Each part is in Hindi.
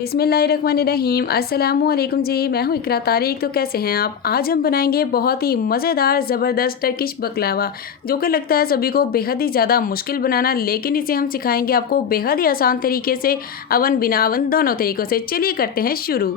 बिस्मिल्लाहिर्रहमानिर्रहीम अस्सलामुअलैकुम जी। मैं हूँ इकरा तारिक। तो कैसे हैं आप? आज हम बनाएंगे बहुत ही मज़ेदार ज़बरदस्त टर्किश बकलावा, जो कि लगता है सभी को बेहद ही ज़्यादा मुश्किल बनाना, लेकिन इसे हम सिखाएंगे आपको बेहद ही आसान तरीके से, अवन बिना अवन दोनों तरीक़ों से। चलिए करते हैं शुरू।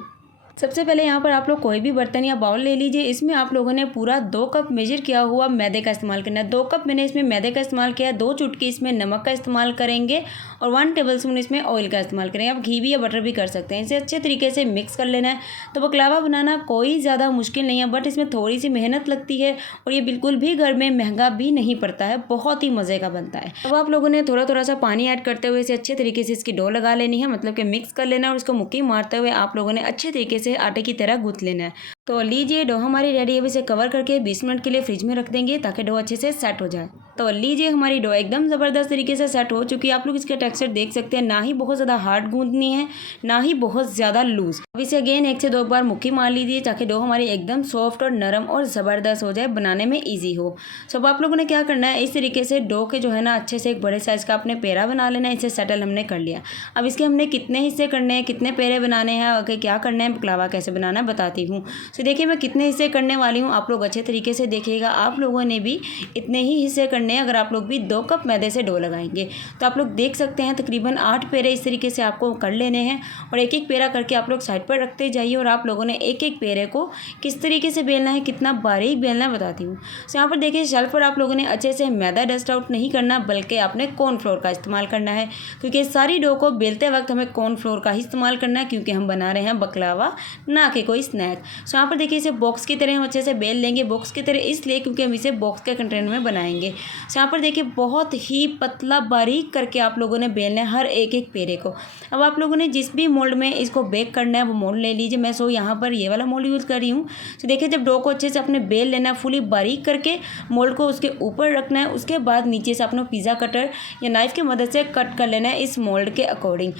सबसे पहले यहाँ पर आप लोग कोई भी बर्तन या बाउल ले लीजिए। इसमें आप लोगों ने पूरा 2 कप मेजर किया हुआ मैदे का इस्तेमाल करना है। 2 कप मैंने इसमें मैदे का इस्तेमाल किया है। 2 चुटकी इसमें नमक का इस्तेमाल करेंगे और 1 टेबलस्पून इसमें ऑयल का इस्तेमाल करेंगे। आप घी भी या बटर भी कर सकते हैं। इसे अच्छे तरीके से मिक्स कर लेना है। तो बकलावा बनाना कोई ज़्यादा मुश्किल नहीं है, बट इसमें थोड़ी सी मेहनत लगती है और ये बिल्कुल भी घर में महंगा भी नहीं पड़ता है, बहुत ही मज़े का बनता है। अब आप लोगों ने थोड़ा थोड़ा सा पानी ऐड करते हुए इसे अच्छे तरीके से इसकी डो लगा लेनी है, मतलब कि मिक्स कर लेना है। और इसको मुक्की मारते हुए आप लोगों ने अच्छे तरीके से आटे की तरह गूँथ लेना है। तो लीजिए डो हमारी रेडी है। अब इसे कवर करके 20 मिनट के लिए फ्रिज में रख देंगे ताकि डो अच्छे से सेट हो जाए। तो लीजिए हमारी डो एकदम ज़बरदस्त तरीके से सेट हो चुकी है। आप लोग इसका टेक्सचर देख सकते हैं, ना ही बहुत ज़्यादा हार्ड गूंदनी है, ना ही बहुत ज़्यादा लूज़। अब इसे अगेन 1 से 2 बार मुक्की मार लीजिए ताकि डो हमारी एकदम सॉफ्ट और नरम और ज़बरदस्त हो जाए, बनाने में ईजी हो। सब आप लोगों ने क्या करना है, इस तरीके से डो के जो है ना अच्छे से एक बड़े साइज़ का अपने पेड़ा बना लेना है। इसे सेटल हमने कर लिया। अब इसके हमने कितने हिस्से करने हैं, कितने पेड़े बनाने हैं, आगे क्या करना है, बकलावा कैसे बनाना है बताती हूँ। तो देखिए मैं कितने हिस्से करने वाली हूँ, आप लोग अच्छे तरीके से देखिएगा। आप लोगों ने भी इतने ही हिस्से करने हैं। अगर आप लोग भी 2 कप मैदे से डो लगाएंगे तो आप लोग देख सकते हैं तकरीबन 8 पेड़े इस तरीके से आपको कर लेने हैं। और एक एक पेड़ा करके आप लोग साइड पर रखते जाइए। और आप लोगों ने एक एक पेड़े को किस तरीके से बेलना है, कितना बारीक बेलना है बताती हूँ। तो यहाँ पर देखिए शेल्फ पर आप लोगों ने अच्छे से मैदा डस्ट आउट नहीं करना, बल्कि आपने कॉर्नफ्लोर का इस्तेमाल करना है, क्योंकि सारी डो को बेलते वक्त हमें कॉर्नफ्लोर का ही इस्तेमाल करना है, क्योंकि हम बना रहे हैं बकलावा, ना कि कोई स्नैक। तो यहाँ पर देखिए इसे बॉक्स की तरह हम अच्छे से बेल लेंगे। बॉक्स की तरह इसलिए क्योंकि हम इसे बॉक्स के कंटेनर में बनाएंगे। तो यहाँ पर देखिए बहुत ही पतला बारीक करके आप लोगों ने बेलना है हर एक एक पेड़े को। अब आप लोगों ने जिस भी मोल्ड में इसको बेक करना है वो मोल्ड ले लीजिए। मैं यहाँ पर ये वाला मोल्ड यूज़ कर रही हूँ। तो देखिए जब डो को अच्छे से अपने बेल लेना है, फुली बारीक करके मोल्ड को उसके ऊपर रखना है। उसके बाद नीचे से अपना पिज़्ज़ा कटर या नाइफ़ की मदद से कट कर लेना है इस मोल्ड के अकॉर्डिंग।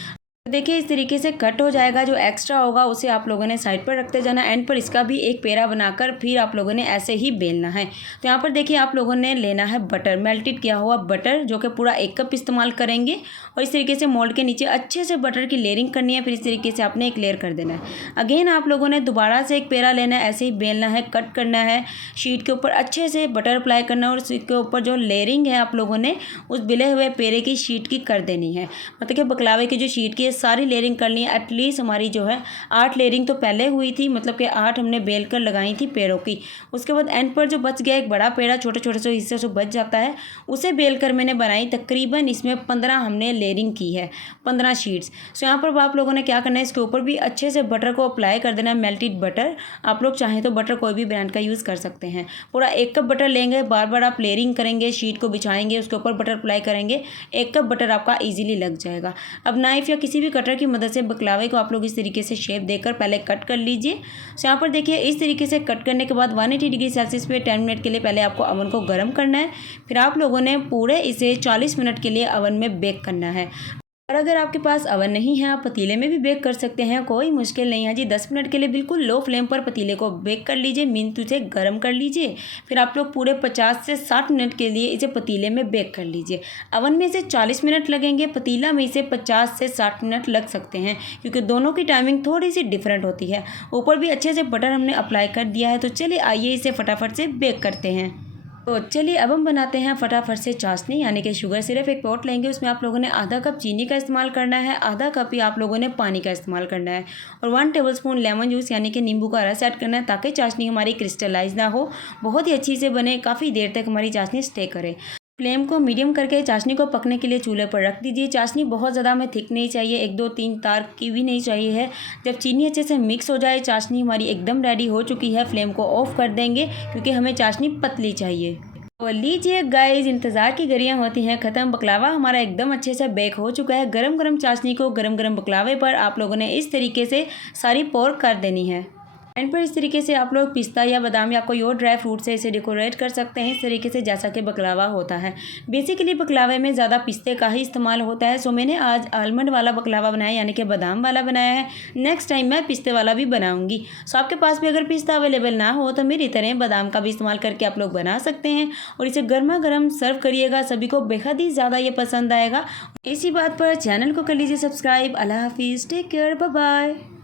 देखिए इस तरीके से कट हो जाएगा। जो एक्स्ट्रा होगा उसे आप लोगों ने साइड पर रखते जाना। एंड पर इसका भी एक पेड़ा बनाकर फिर आप लोगों ने ऐसे ही बेलना है। तो यहाँ पर देखिए आप लोगों ने लेना है बटर, मेल्टेड किया हुआ बटर, जो कि पूरा 1 कप इस्तेमाल करेंगे। और इस तरीके से मोल्ड के नीचे अच्छे से बटर की लेयरिंग करनी है। फिर इस तरीके से आपने एक लेयर कर देना है। अगेन आप लोगों ने दोबारा से एक पेड़ा लेना है, ऐसे ही बेलना है, कट करना है, शीट के ऊपर अच्छे से बटर अप्लाई करना है। और उसके ऊपर जो लेयरिंग है आप लोगों ने उस बिले हुए पेड़े की शीट की कर देनी है। मतलब कि बकलावे की जो शीट की सारी लेयरिंग करनी है। एटलीस्ट हमारी जो है 8 लेयरिंग तो पहले हुई थी, मतलब कि 8 हमने बेल कर लगाई थी पेड़ों की। उसके बाद एंड पर जो बच गया एक बड़ा पेड़ा, छोटे छोटे से हिस्से से बच जाता है, उसे बेल कर मैंने बनाई। तकरीबन इसमें 15 हमने लेयरिंग की है, 15 शीट्स। सो यहाँ पर आप लोगों ने क्या करना है, इसके ऊपर भी अच्छे से बटर को अप्लाई कर देना है, मेल्टेड बटर। आप लोग चाहें तो बटर कोई भी ब्रांड का यूज़ कर सकते हैं। पूरा 1 कप बटर लेंगे, बार बार आप लेयरिंग करेंगे, शीट को बिछाएंगे, उसके ऊपर बटर अप्लाई करेंगे, 1 कप बटर आपका ईजिली लग जाएगा। अब नाइफ़ या किसी भी कटर की मदद से बकलावे को आप लोग इस तरीके से शेप देकर पहले कट कर लीजिए। तो यहाँ पर देखिए इस तरीके से कट करने के बाद 180 डिग्री सेल्सियस पे 10 मिनट के लिए पहले आपको अवन को गर्म करना है। फिर आप लोगों ने पूरे इसे 40 मिनट के लिए अवन में बेक करना है। और अगर आपके पास अवन नहीं है, आप पतीले में भी बेक कर सकते हैं, कोई मुश्किल नहीं है जी। 10 मिनट के लिए बिल्कुल लो फ्लेम पर पतीले को बेक कर लीजिए, मीन उसे गर्म कर लीजिए। फिर आप लोग पूरे 50 से 60 मिनट के लिए इसे पतीले में बेक कर लीजिए। अवन में इसे 40 मिनट लगेंगे, पतीला में इसे 50 से 60 मिनट लग सकते हैं, क्योंकि दोनों की टाइमिंग थोड़ी सी डिफरेंट होती है। ऊपर भी अच्छे से बटर हमने अप्लाई कर दिया है। तो चलिए आइए इसे फटाफट से बेक करते हैं। तो चलिए अब हम बनाते हैं फटाफट से चाशनी, यानी कि शुगर सिरप। एक पॉट लेंगे, उसमें आप लोगों ने आधा कप चीनी का इस्तेमाल करना है, आधा कप ही आप लोगों ने पानी का इस्तेमाल करना है। और 1 टेबलस्पून लेमन जूस यानी कि नींबू का रस ऐड करना है, ताकि चाशनी हमारी क्रिस्टलाइज ना हो, बहुत ही अच्छी से बने, काफ़ी देर तक हमारी चाशनी स्टे करे। फ्लेम को मीडियम करके चाशनी को पकने के लिए चूल्हे पर रख दीजिए। चाशनी बहुत ज़्यादा हमें थिक नहीं चाहिए, 1 2 3 तार की भी नहीं चाहिए है। जब चीनी अच्छे से मिक्स हो जाए, चाशनी हमारी एकदम रेडी हो चुकी है। फ्लेम को ऑफ कर देंगे, क्योंकि हमें चाशनी पतली चाहिए। तो लीजिए गाइस, इंतज़ार की घड़ियां होती हैं ख़त्म। बकलावा हमारा एकदम अच्छे से बेक हो चुका है। गरम गरम चाशनी को गरम गरम बकलावे पर आप लोगों ने इस तरीके से सारी पोर कर देनी है। एंड पर इस तरीके से आप लोग पिस्ता या बादाम या कोई और ड्राई फ्रूट से इसे डेकोरेट कर सकते हैं, इस तरीके से जैसा कि बकलावा होता है। बेसिकली बकलावे में ज़्यादा पिस्ते का ही इस्तेमाल होता है। सो मैंने आज आलमंड वाला बकलावा बनाया, यानी कि बादाम वाला बनाया है। नेक्स्ट टाइम मैं पिस्ते वाला भी बनाऊंगी। सो आपके पास भी अगर पिस्ता अवेलेबल ना हो तो मेरी तरह बादाम का भी इस्तेमाल करके आप लोग बना सकते हैं और इसे गर्मा गर्म सर्व करिएगा। सभी को बेहद ही ज़्यादा ये पसंद आएगा। इसी बात पर चैनल को कर लीजिए सब्सक्राइब। अल्लाह हाफिज़, टेक केयर, बाय बाय।